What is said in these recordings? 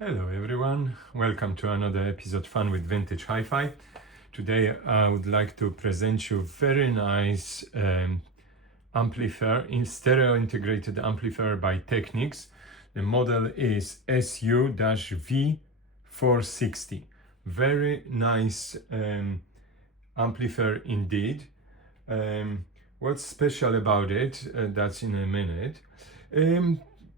Hello everyone, welcome to another episode Fun with Vintage Hi-Fi. Today I would like to present you very nice amplifier, stereo integrated amplifier by Technics. The model is SU-V460. Very nice amplifier indeed. What's special about it, that's in a minute.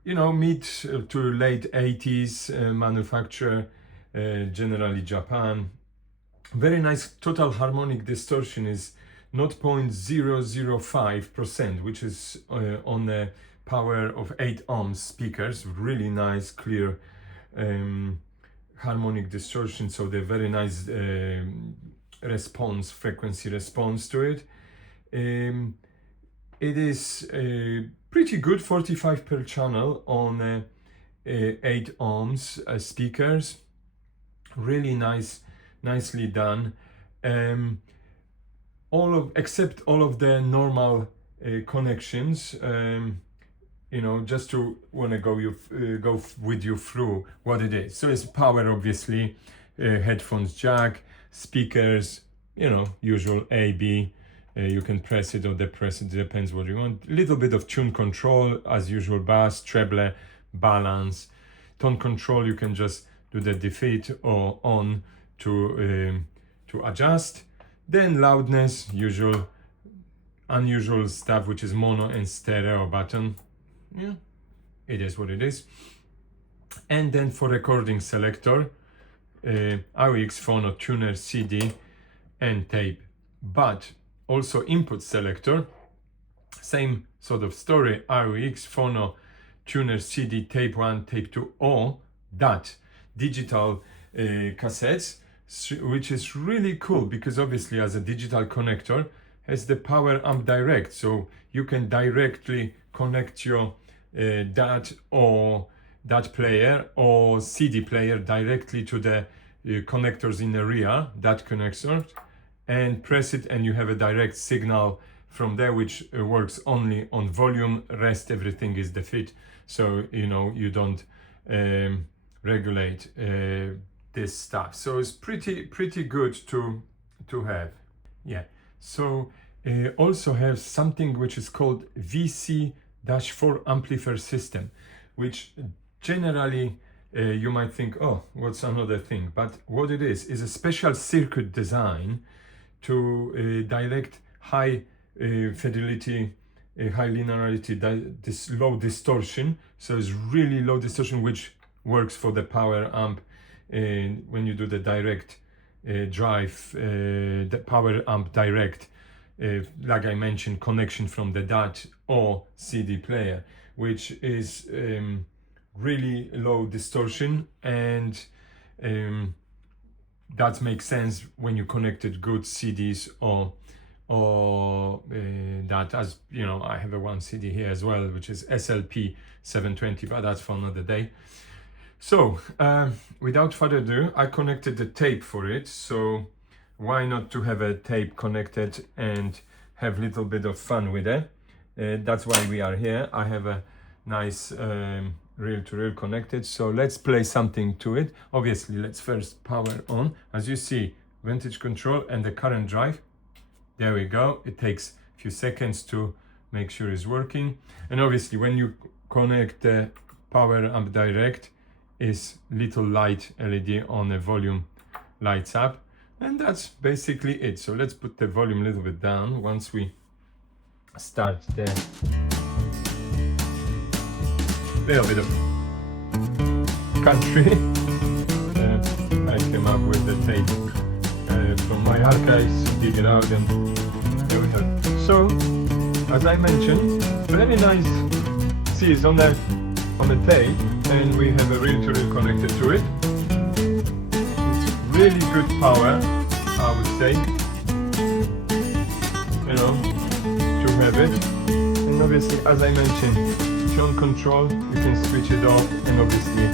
Mid to late 80s manufacturer, generally Japan. Very nice. Total harmonic distortion is 0.005%, which is on a power of 8 ohms speakers. Really nice, clear harmonic distortion. So the very nice frequency response to it. It is pretty good, 45 per channel on 8 ohms speakers. Really nicely done. Except all of the normal connections. Just to want to go with you through what it is. So it's power, obviously, headphones jack, speakers, usual A, B. You can press it or depress it, depends what you want. Little bit of tune control, as usual, bass, treble, balance. Tone control, you can just do the defeat or on to adjust. Then loudness, unusual stuff, which is mono and stereo button. Yeah, it is what it is. And then for recording selector, AUX, Phono, tuner, CD, and tape. But also input selector, same sort of story, AUX, Phono, tuner, CD, tape 1, tape 2, or DAT, digital cassettes, which is really cool because obviously as a digital connector has the power amp direct, so you can directly connect your DAT or DAT player or CD player directly to the connectors in the rear, DAT connectors, and press it and you have a direct signal from there, which works only on volume. Rest everything is the fit, so you don't regulate this stuff. So it's pretty good to have. Yeah. So also have something which is called VC-4 amplifier system, which generally you might think, oh, what's another thing? But what it is a special circuit design to direct high fidelity, high linearity, this low distortion. So it's really low distortion, which works for the power amp when you do the direct drive, the power amp direct, like I mentioned, connection from the DAT or CD player, which is really low distortion, and that makes sense when you connected good CDs or that, as I have one CD here as well, which is SLP 720, but that's for another day. So without further ado, I connected the tape for it, so why not to have a tape connected and have a little bit of fun with it. That's why we are here. I have a nice reel-to-reel connected, so let's play something to it. Obviously, let's first power on. As you see, vintage control and the current drive. There we go. It takes a few seconds to make sure it's working. And obviously, when you connect the power amp direct, is little light LED on the volume lights up, and that's basically it. So let's put the volume a little bit down once we start the little bit of country. I came up with the tape from my archives, dig it out, and there we go. So, as I mentioned, very nice. See, it's on the tape, and we have a reel-to-reel connected to it. It's really good power, I would say. To have it. And obviously, as I mentioned, tone control, you can switch it off, and obviously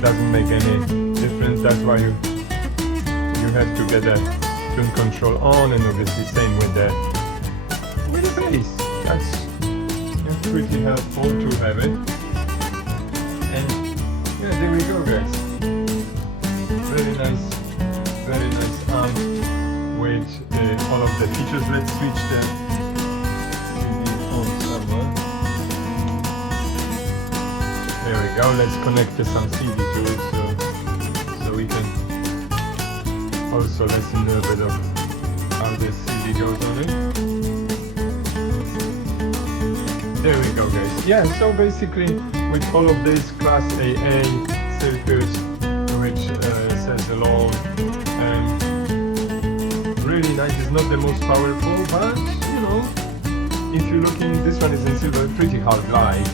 doesn't make any difference. That's why you have to get the tune control on, and obviously same with the bass. That's pretty helpful to have it. And yeah, there we go, guys. Very nice amp with all of the features. Let's switch the CD on somewhere. There we go. Let's connect some CD to it so we can also listen a little bit of how the CD goes on it. There we go, guys. Yeah, so basically with all of these class AA circuits, which says alone, really nice. It's not the most powerful, but you know, if you're looking, this one is in silver, pretty hard light.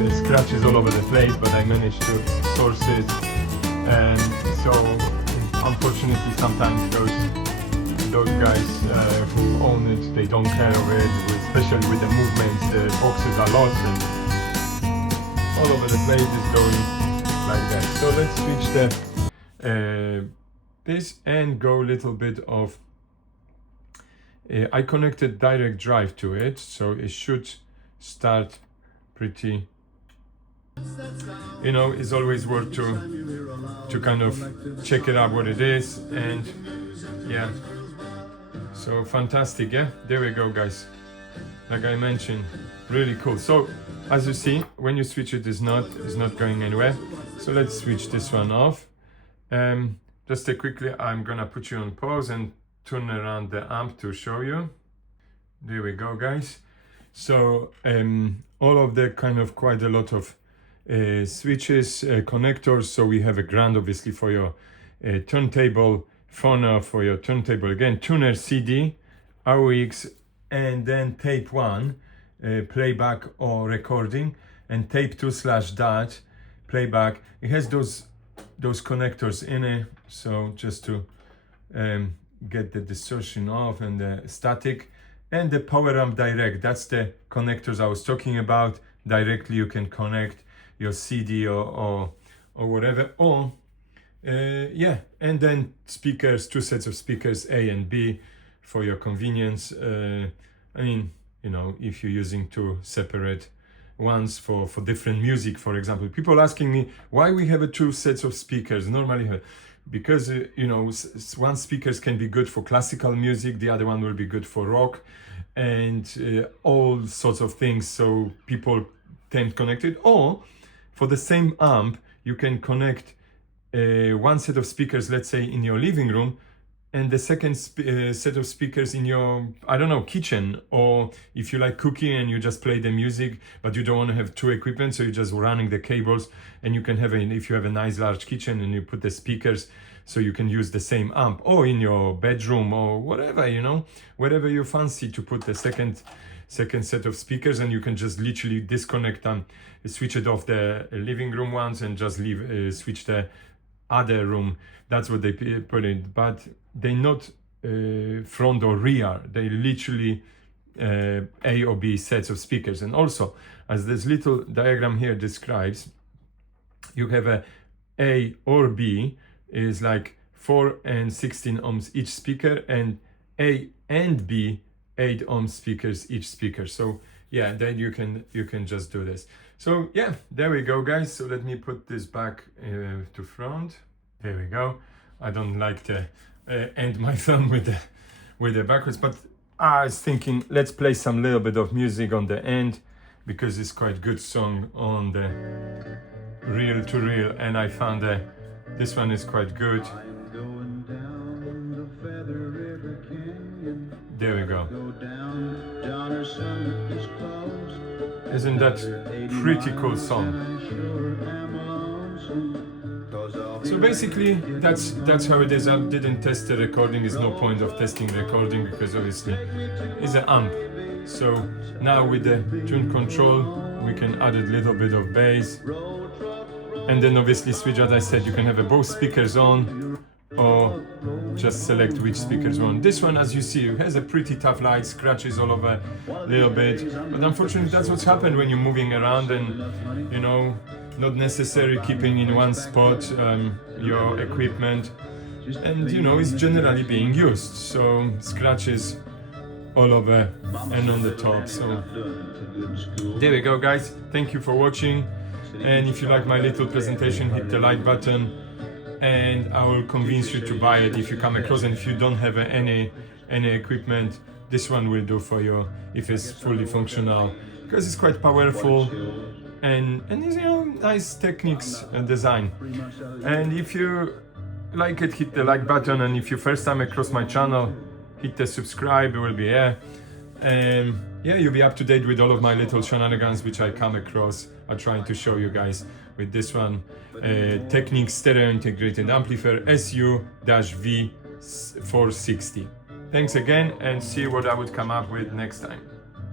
It scratches all over the place, but I managed to source it, and so unfortunately sometimes those guys who own it, they don't care of it, especially with the movements. The boxes are lost and all over the place is going like that. So let's switch the this and go a little bit of I connected direct drive to it, so it should start pretty, you know, it's always worth to kind of check it out what it is. And yeah, so fantastic. Yeah, there we go, guys. Like I mentioned, really cool. So as you see, when you switch it, it's not going anywhere. So let's switch this one off. Just quickly, I'm gonna put you on pause and turn around the amp to show you. There we go, guys. So all of the kind of quite a lot of switches, connectors. So we have a ground obviously for your turntable, phono for your turntable, again tuner CD, AUX, and then tape 1 playback or recording, and tape 2/dat playback. It has those connectors in it, so just to get the distortion off and the static, and the power amp direct. That's the connectors I was talking about. Directly you can connect your CD or whatever, or yeah, and then speakers, 2 sets of speakers, A and B, for your convenience. I mean, you know, if you're using 2 separate ones for different music, for example. People asking me why we have 2 sets of speakers normally, because you know, one speakers can be good for classical music, the other one will be good for rock and all sorts of things, so people tend to connect it. Or for the same amp, you can connect 1 set of speakers, let's say in your living room, and the second set of speakers in your, I don't know, kitchen, or if you like cooking and you just play the music, but you don't want to have 2 equipment, so you're just running the cables, and you can have if you have a nice large kitchen and you put the speakers, so you can use the same amp, or in your bedroom or whatever, you know, wherever you fancy to put the second set of speakers, and you can just literally disconnect them, switch it off the living room ones and just leave, switch the other room. That's what they put in, but they not front or rear, they literally A or B sets of speakers. And also, as this little diagram here describes, you have A or B is like 4 and 16 ohms each speaker, and A and B 8 ohm speakers each speaker. So yeah, then you can just do this. So yeah, there we go, guys. So let me put this back to front. There we go. I don't like to end my thumb with the backwards, but I was thinking let's play some little bit of music on the end, because it's quite good song on the reel to reel, and I found this one is quite good. There we go. Isn't that pretty cool song? So basically that's how it is. I didn't test the recording. There's no point of testing recording because obviously it's an amp. So now with the tune control we can add a little bit of bass, and then obviously switch, as I said, you can have both speakers on or just select which speakers on. This one, as you see, has a pretty tough light, scratches all over a little bit, but unfortunately that's what's happened when you're moving around and, you know, not necessarily keeping in one spot your equipment, and you know, it's generally being used, so scratches all over and on the top. So there we go, guys. Thank you for watching. And if you like my little presentation, hit the like button, and I will convince you to buy it if you come across. And if you don't have any equipment, this one will do for you if it's fully functional, because it's quite powerful and it's, you know, nice Technics design. And if you like it, hit the like button, and if you first time across my channel, hit the subscribe. It will be here, and yeah, you'll be up to date with all of my little shenanigans which I come across. I'm trying to show you guys with this one, Technics stereo integrated amplifier SU-V460. Thanks again, and see what I would come up with next time.